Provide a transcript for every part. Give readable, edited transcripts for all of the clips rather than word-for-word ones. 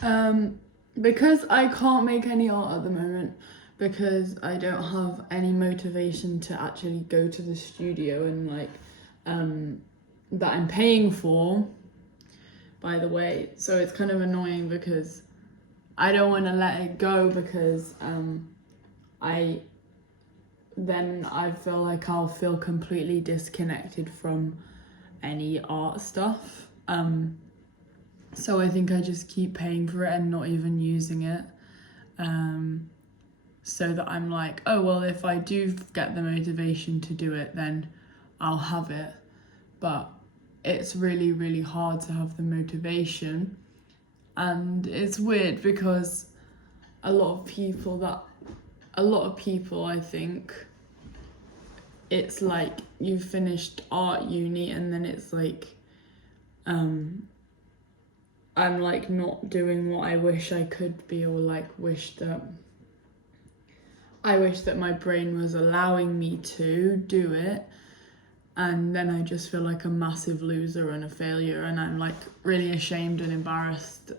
Because I can't make any art at the moment, because I don't have any motivation to actually go to the studio and that I'm paying for, by the way. So it's kind of annoying because I don't want to let it go because I feel like I'll feel completely disconnected from any art stuff. So I think I just keep paying for it and not even using it. So that I'm like, oh, well, if I do get the motivation to do it, then I'll have it. But it's really, really hard to have the motivation. And it's weird because a lot of people, I think, it's like you finished art uni and then it's like, I'm like not doing what I wish I could be, or like I wish that my brain was allowing me to do it, and then I just feel like a massive loser and a failure, and I'm like really ashamed and embarrassed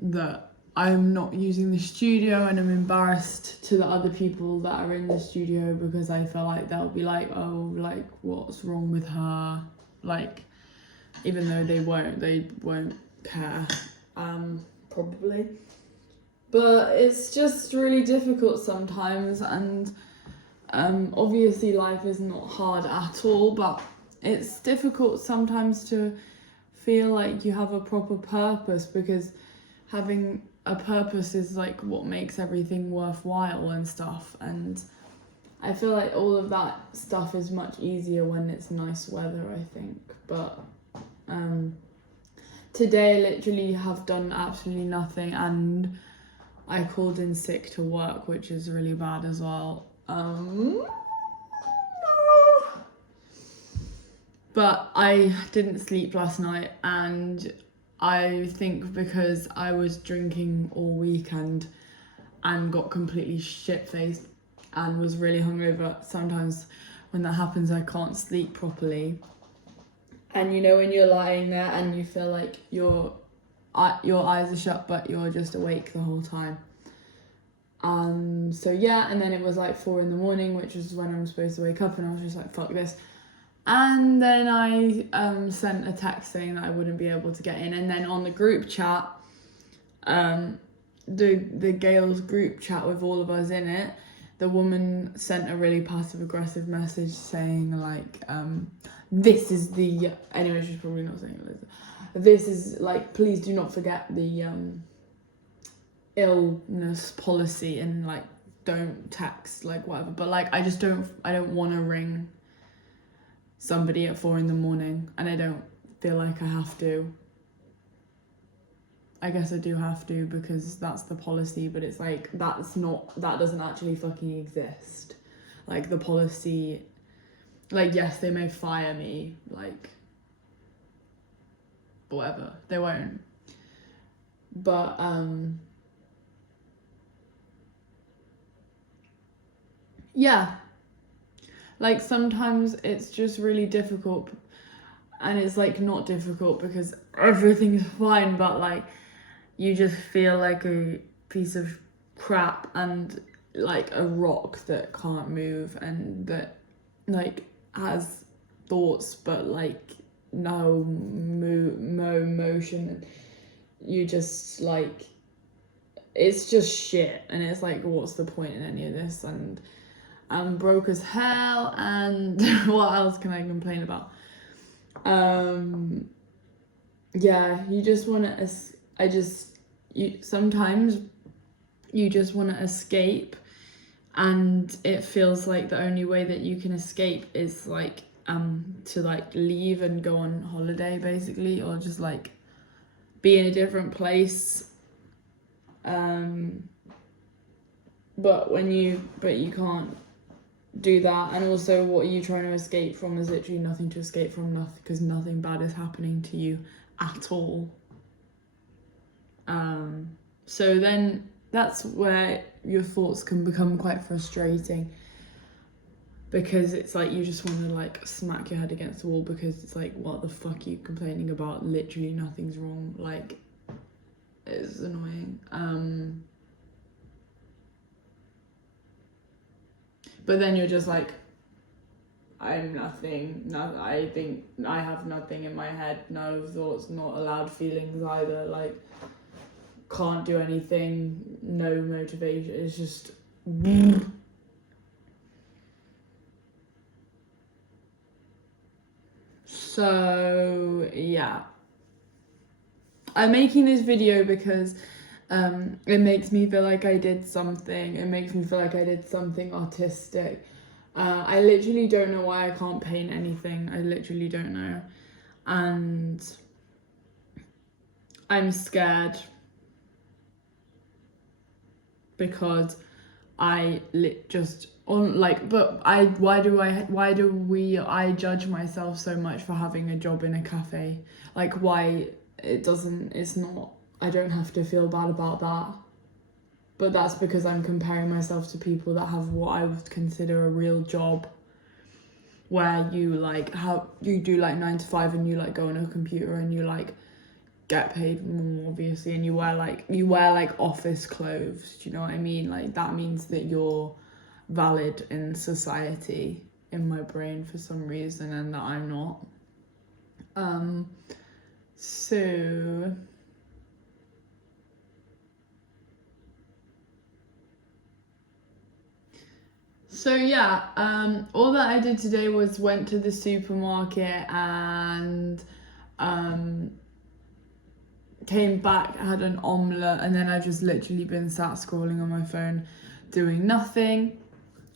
that I'm not using the studio, and I'm embarrassed to the other people that are in the studio because I feel like they'll be like, oh, like what's wrong with her, like, even though they won't care, probably. But it's just really difficult sometimes, and obviously life is not hard at all, but it's difficult sometimes to feel like you have a proper purpose, because having a purpose is like what makes everything worthwhile and stuff. And I feel like all of that stuff is much easier when it's nice weather, I think. But today I literally have done absolutely nothing, and I called in sick to work, which is really bad as well. But I didn't sleep last night, and I think because I was drinking all weekend and got completely shit-faced and was really hungover, sometimes when that happens I can't sleep properly. And you know when you're lying there and you feel like your eyes are shut but you're just awake the whole time. So yeah, and then it was like 4 a.m, which was when I'm supposed to wake up, and I was just like, fuck this. And then I sent a text saying that I wouldn't be able to get in, and then on the group chat, the Gales group chat with all of us in it, the woman sent a really passive aggressive message saying like, this is the, anyway, she's probably not saying it, this is like, please do not forget the illness policy, and like don't text, like whatever. But like I don't want to ring somebody at 4 a.m, and I don't feel like I have to. I guess I do have to because that's the policy, but it's like that doesn't actually fucking exist. Like the policy, like yes, they may fire me, like whatever, they won't. But yeah, like sometimes it's just really difficult, and it's like not difficult because everything's fine, but like you just feel like a piece of crap and like a rock that can't move, and that like has thoughts but like no motion. You just like, it's just shit, and it's like, what's the point in any of this? And I'm broke as hell, and what else can I complain about? Yeah, you just want to sometimes you just want to escape, and it feels like the only way that you can escape is like to like leave and go on holiday basically, or just like be in a different place. But you can't do that, and also what are you trying to escape from? There's literally nothing to escape from, nothing, because nothing bad is happening to you at all. So then that's where your thoughts can become quite frustrating, because it's like you just want to like smack your head against the wall, because it's like, what the fuck are you complaining about? Literally nothing's wrong. Like is annoying. But then you're just like, I'm nothing. No, I think I have nothing in my head. No thoughts, not allowed feelings either. Like, can't do anything. No motivation. It's just. So yeah, I'm making this video because it makes me feel like I did something. It makes me feel like I did something artistic. I literally don't know why I can't paint anything. I literally don't know. And I'm scared because I I judge myself so much for having a job in a cafe. Like, why it's not, I don't have to feel bad about that. But that's because I'm comparing myself to people that have what I would consider a real job, where you you do like 9 to 5 and you like go on a computer and you like get paid more, obviously, and you wear like office clothes. Do you know what I mean? Like, that means that you're valid in society in my brain for some reason, and that I'm not. So yeah, all that I did today was went to the supermarket and came back, had an omelette, and then I've just literally been sat scrolling on my phone doing nothing.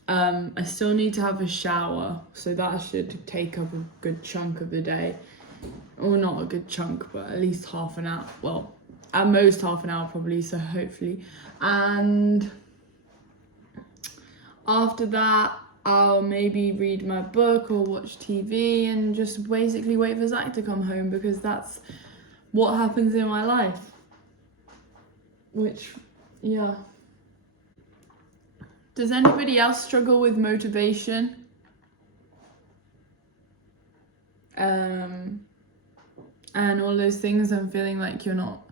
I still need to have a shower, so that should take up a good chunk of the day. Or not a good chunk, but at least half an hour. Well, at most half an hour probably, so hopefully. And after that, I'll maybe read my book or watch TV and just basically wait for Zach to come home, because that's what happens in my life. Which, yeah. Does anybody else struggle with motivation? And all those things, and feeling like you're not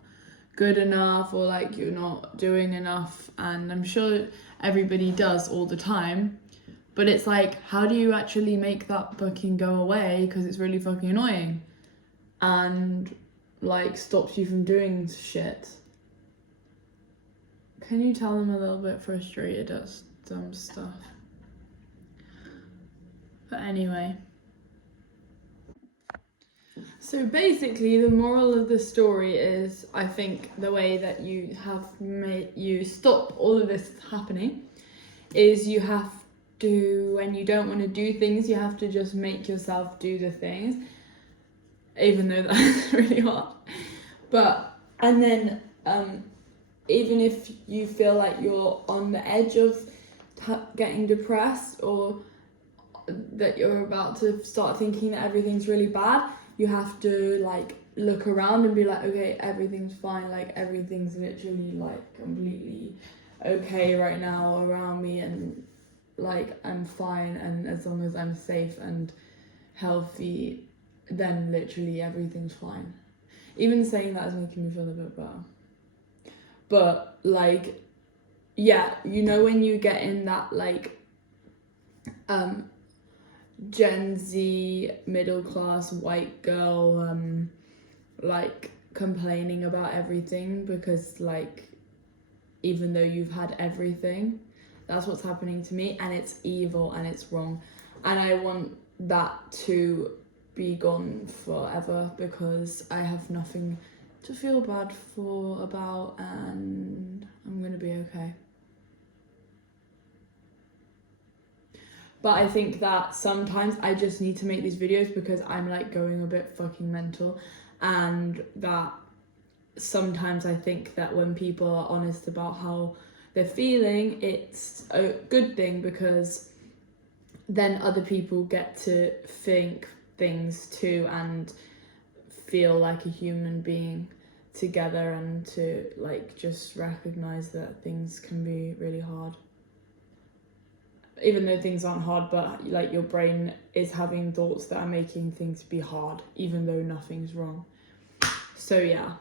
good enough or like you're not doing enough, and I'm sure everybody does all the time, but it's like, how do you actually make that fucking go away, because it's really fucking annoying and like stops you from doing shit. Can you tell I'm a little bit frustrated at some stuff? But anyway, so basically the moral of the story is, I think the way that you stop all of this happening is you have to, when you don't want to do things, you have to just make yourself do the things, even though that's really hard. But, and then even if you feel like you're on the edge of getting depressed, or that you're about to start thinking that everything's really bad, you have to like look around and be like, okay, everything's fine, like everything's literally like completely okay right now around me, and like I'm fine, and as long as I'm safe and healthy, then literally everything's fine. Even saying that is making me feel a bit better. But like, yeah, you know when you get in that like Gen Z middle class white girl like complaining about everything, because like, even though you've had everything, that's what's happening to me, and it's evil and it's wrong, and I want that to be gone forever, because I have nothing to feel bad about, and I'm gonna be okay. But I think that sometimes I just need to make these videos because I'm like going a bit fucking mental, and that sometimes I think that when people are honest about how they're feeling, it's a good thing, because then other people get to think things too and feel like a human being together, and to like just recognize that things can be really hard. Even though things aren't hard, but like your brain is having thoughts that are making things be hard, even though nothing's wrong. So yeah.